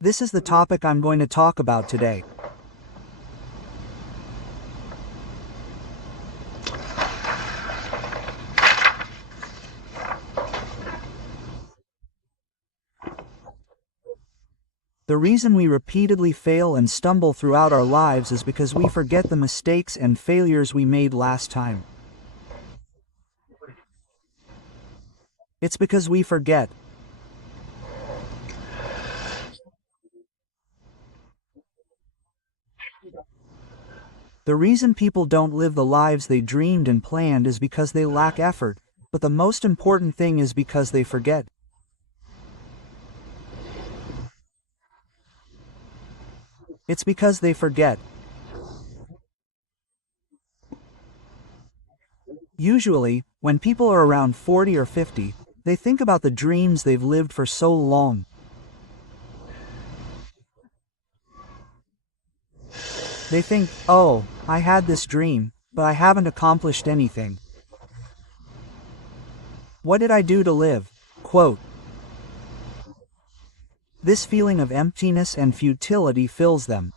This is the topic I'm going to talk about today. The reason we repeatedly fail and stumble throughout our lives is because we forget the mistakes and failures we made last time. It's because we forget. The reason people don't live the lives they dreamed and planned is because they lack effort, but the most important thing is because they forget. It's because they forget. Usually, when people are around 40 or 50, they think about the dreams they've lived for so long. They think, oh, I had this dream, but I haven't accomplished anything. What did I do to live? Quote. This feeling of emptiness and futility fills them.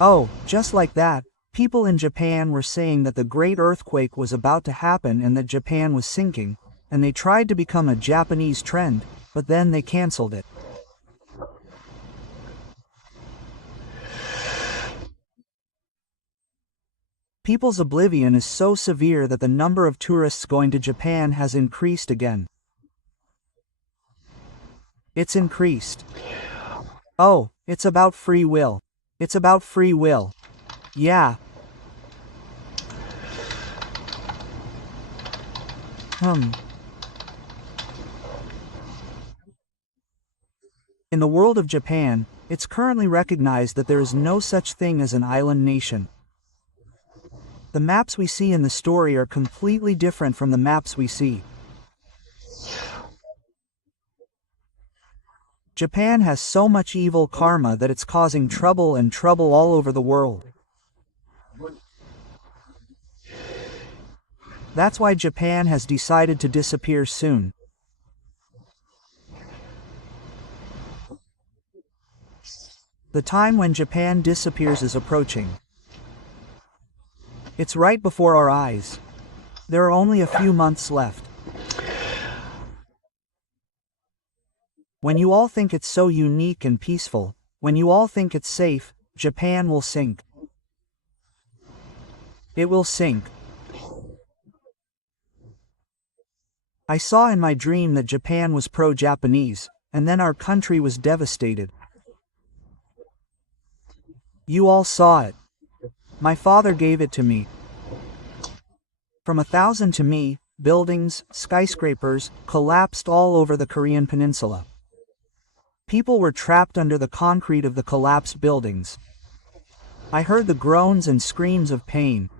Oh, just like that, people in Japan were saying that the great earthquake was about to happen and that Japan was sinking, and they tried to become a Japanese trend, but then they canceled it. People's oblivion is so severe that the number of tourists going to Japan has increased again. It's increased. Oh, it's about free will. It's about free will. Yeah. In the world of Japan, it's currently recognized that there is no such thing as an island nation. The maps we see in the story are completely different from the maps we see. Japan has so much evil karma that it's causing trouble and trouble all over the world. That's why Japan has decided to disappear soon. The time when Japan disappears is approaching. It's right before our eyes. There are only a few months left. When you all think it's so unique and peaceful, when you all think it's safe, Japan will sink. It will sink. I saw in my dream that Japan was pro-Japanese, and then our country was devastated. You all saw it. My father gave it to me. From 1,000 to me, buildings, skyscrapers, collapsed all over the Korean peninsula. People were trapped under the concrete of the collapsed buildings. I heard the groans and screams of pain.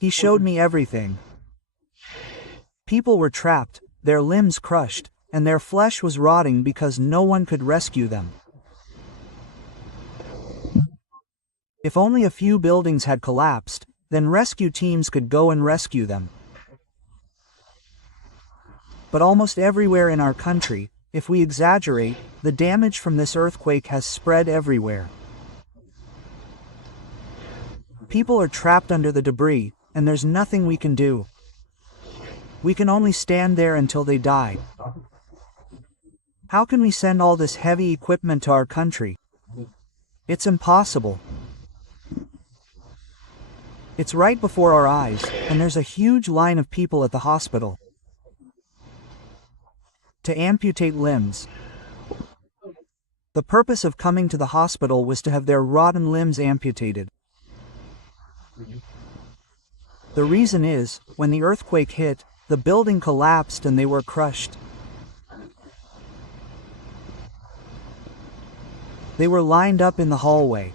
He showed me everything. People were trapped, their limbs crushed, and their flesh was rotting because no one could rescue them. If only a few buildings had collapsed, then rescue teams could go and rescue them. But almost everywhere in our country, if we exaggerate, the damage from this earthquake has spread everywhere. People are trapped under the debris, and there's nothing we can do. We can only stand there until they die. How can we send all this heavy equipment to our country? It's impossible. It's right before our eyes, and there's a huge line of people at the hospital to amputate limbs. The purpose of coming to the hospital was to have their rotten limbs amputated. The reason is, when the earthquake hit, the building collapsed and they were crushed. They were lined up in the hallway.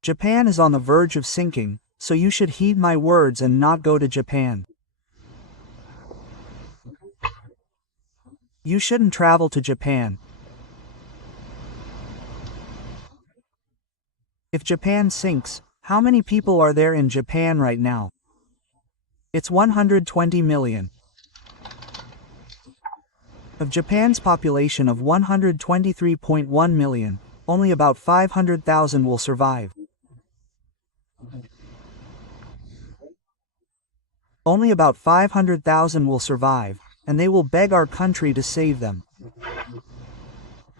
Japan is on the verge of sinking, so you should heed my words and not go to Japan. You shouldn't travel to Japan. If Japan sinks, how many people are there in Japan right now? It's 120 million. Of Japan's population of 123.1 million, only about 500,000 will survive. Only about 500,000 will survive, and they will beg our country to save them.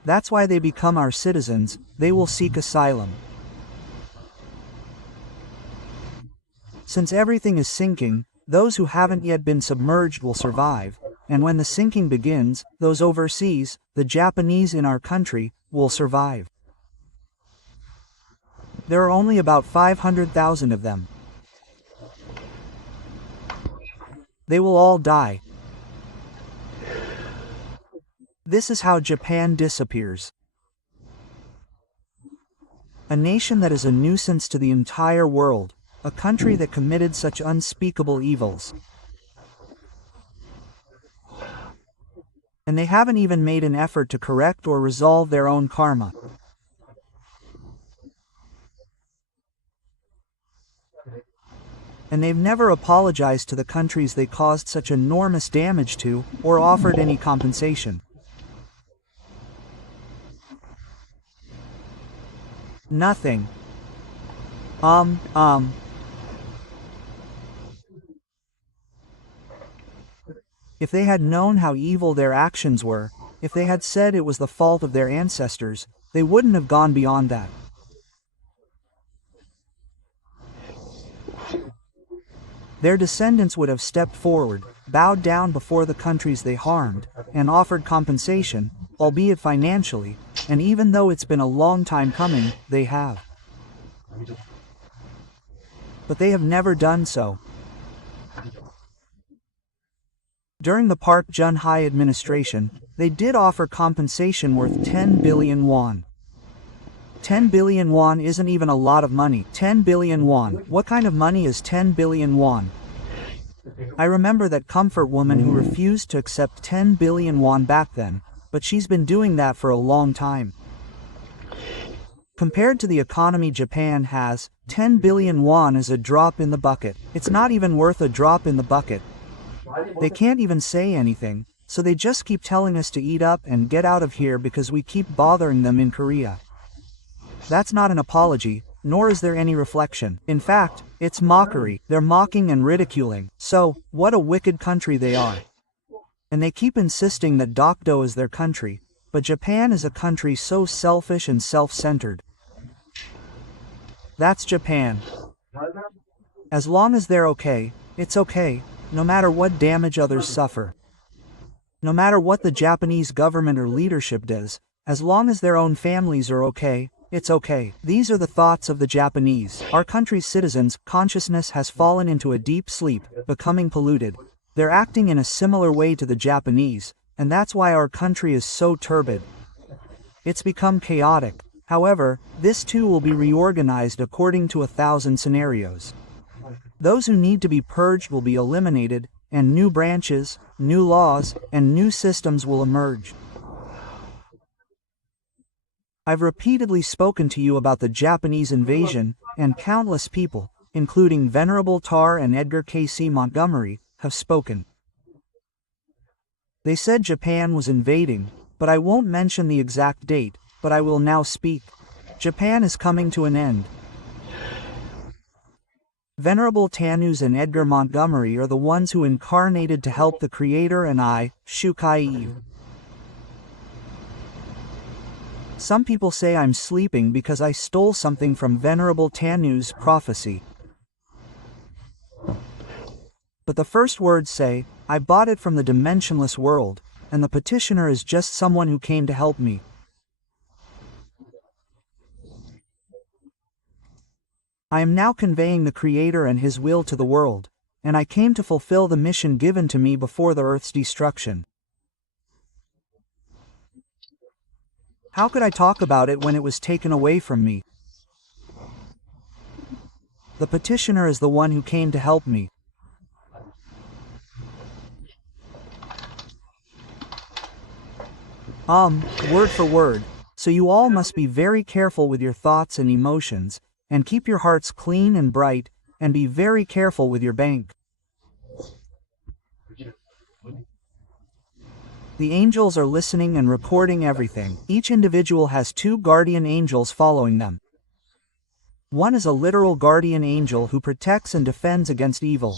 That's why they become our citizens, they will seek asylum. Since everything is sinking, those who haven't yet been submerged will survive, and when the sinking begins, those overseas, the Japanese in our country, will survive. There are only about 500,000 of them. They will all die. This is how Japan disappears. A nation that is a nuisance to the entire world, a country that committed such unspeakable evils. And they haven't even made an effort to correct or resolve their own karma. And they've never apologized to the countries they caused such enormous damage to, or offered any compensation. Nothing. If they had known how evil their actions were, if they had said it was the fault of their ancestors, they wouldn't have gone beyond that. Their descendants would have stepped forward, bowed down before the countries they harmed, and offered compensation, albeit financially, and even though it's been a long time coming, they have. But they have never done so. During the Park Geun-hye administration, they did offer compensation worth 10 billion won. 10 billion won isn't even a lot of money. 10 billion won. What kind of money is 10 billion won? I remember that comfort woman who refused to accept 10 billion won back then, but she's been doing that for a long time. Compared to the economy Japan has, 10 billion won is a drop in the bucket. It's not even worth a drop in the bucket. They can't even say anything, so they just keep telling us to eat up and get out of here because we keep bothering them in Korea. That's not an apology, nor is there any reflection. In fact, it's mockery. They're mocking and ridiculing. So, what a wicked country they are. And they keep insisting that Dokdo is their country, but Japan is a country so selfish and self-centered. That's Japan. As long as they're okay, it's okay, no matter what damage others suffer. No matter what the Japanese government or leadership does, as long as their own families are okay, it's okay. These are the thoughts of the Japanese. Our country's citizens' consciousness has fallen into a deep sleep, becoming polluted. They're acting in a similar way to the Japanese, and that's why our country is so turbid. It's become chaotic. However, this too will be reorganized according to 1,000 scenarios. Those who need to be purged will be eliminated, and new branches, new laws, and new systems will emerge. I've repeatedly spoken to you about the Japanese invasion, and countless people, including Venerable Tar and Edgar K.C. Montgomery, have spoken. They said Japan was invading, but I won't mention the exact date, but I will now speak. Japan is coming to an end. Venerable Tanus and Edgar Montgomery are the ones who incarnated to help the Creator and I, Shukai. Some people say I'm sleeping because I stole something from Venerable Tanu's prophecy. But the first words say, I bought it from the dimensionless world, and the petitioner is just someone who came to help me. I am now conveying the Creator and His will to the world, and I came to fulfill the mission given to me before the Earth's destruction. How could I talk about it when it was taken away from me? The petitioner is the one who came to help me. Word for word. So you all must be very careful with your thoughts and emotions, and keep your hearts clean and bright, and be very careful with your bank. The angels are listening and recording everything. Each individual has 2 guardian angels following them. One is a literal guardian angel who protects and defends against evil.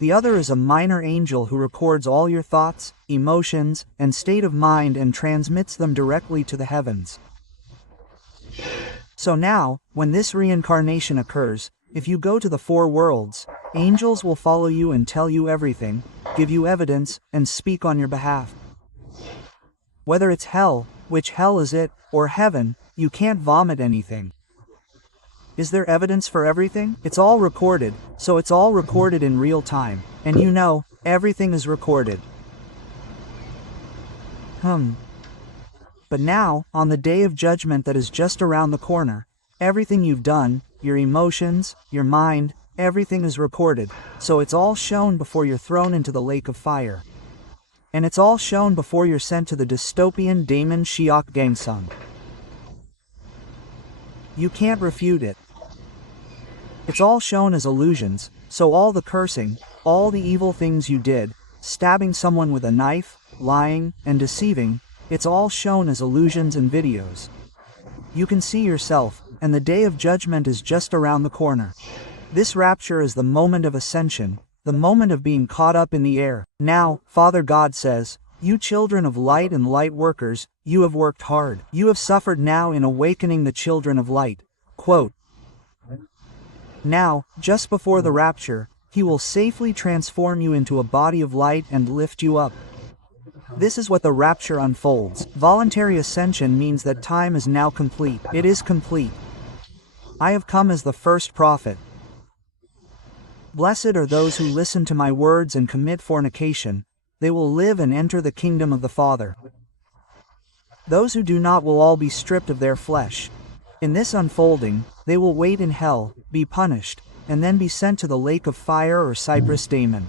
The other is a minor angel who records all your thoughts, emotions, and state of mind and transmits them directly to the heavens. So now, when this reincarnation occurs, if you go to the 4 worlds, angels will follow you and tell you everything, give you evidence, and speak on your behalf. Whether it's hell, which hell is it, or heaven, you can't vomit anything. Is there evidence for everything? It's all recorded, so it's all recorded in real time, and you know, everything is recorded. But now, on the day of judgment that is just around the corner, everything you've done, your emotions, your mind, everything is recorded, so it's all shown before you're thrown into the lake of fire. And it's all shown before you're sent to the dystopian Daemon Shiok Gangsung. You can't refute it. It's all shown as illusions, so all the cursing, all the evil things you did, stabbing someone with a knife, lying, and deceiving, it's all shown as illusions and videos. You can see yourself, and the day of judgment is just around the corner. This rapture is the moment of ascension, the moment of being caught up in the air. Now, Father God says, you children of light and light workers, you have worked hard. You have suffered now in awakening the children of light. Quote, now, just before the rapture, he will safely transform you into a body of light and lift you up. This is what the rapture unfolds. Voluntary ascension means that time is now complete. It is complete. I have come as the first prophet. Blessed are those who listen to my words and commit fornication. They will live and enter the kingdom of the Father. Those who do not will all be stripped of their flesh. In this unfolding, they will wait in hell, be punished, and then be sent to the lake of fire or Cypress Daemon.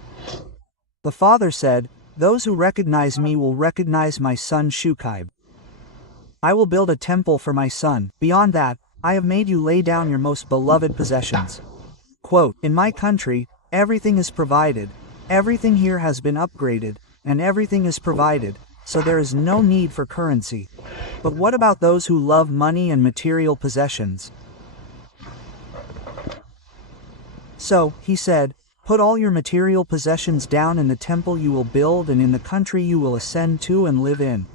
The Father said, those who recognize me will recognize my son Shukaib. I will build a temple for my son. Beyond that, I have made you lay down your most beloved possessions. Quote, in my country, everything is provided, everything here has been upgraded, and everything is provided, so there is no need for currency. But what about those who love money and material possessions? So, he said, put all your material possessions down in the temple you will build and in the country you will ascend to and live in.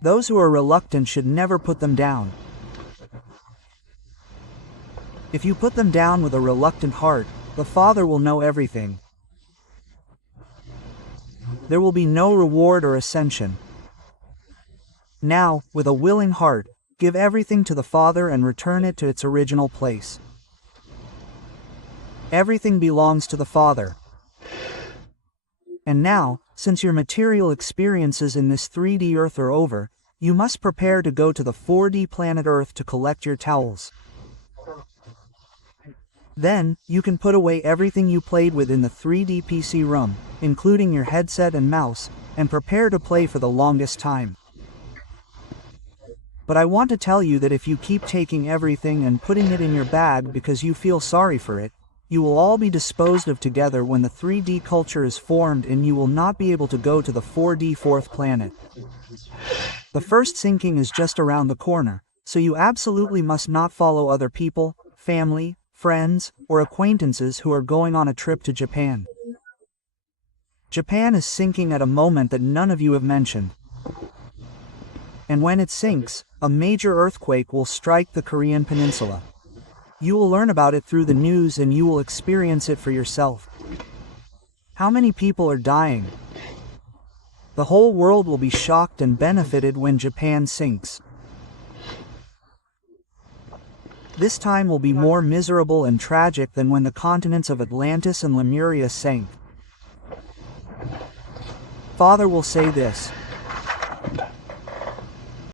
Those who are reluctant should never put them down. If you put them down with a reluctant heart, the Father will know everything. There will be no reward or ascension. Now, with a willing heart, give everything to the Father and return it to its original place. Everything belongs to the Father. And now, since your material experiences in this 3D Earth are over, you must prepare to go to the 4D planet Earth to collect your towels. Then, you can put away everything you played with in the 3D PC room, including your headset and mouse, and prepare to play for the longest time. But I want to tell you that if you keep taking everything and putting it in your bag because you feel sorry for it, you will all be disposed of together when the 3D culture is formed and you will not be able to go to the 4D fourth planet. The first sinking is just around the corner, so you absolutely must not follow other people, family, friends, or acquaintances who are going on a trip to Japan. Japan is sinking at a moment that none of you have mentioned. And when it sinks, a major earthquake will strike the Korean peninsula. You will learn about it through the news and you will experience it for yourself. How many people are dying? The whole world will be shocked and benefited when Japan sinks. This time will be more miserable and tragic than when the continents of Atlantis and Lemuria sank. Father will say this,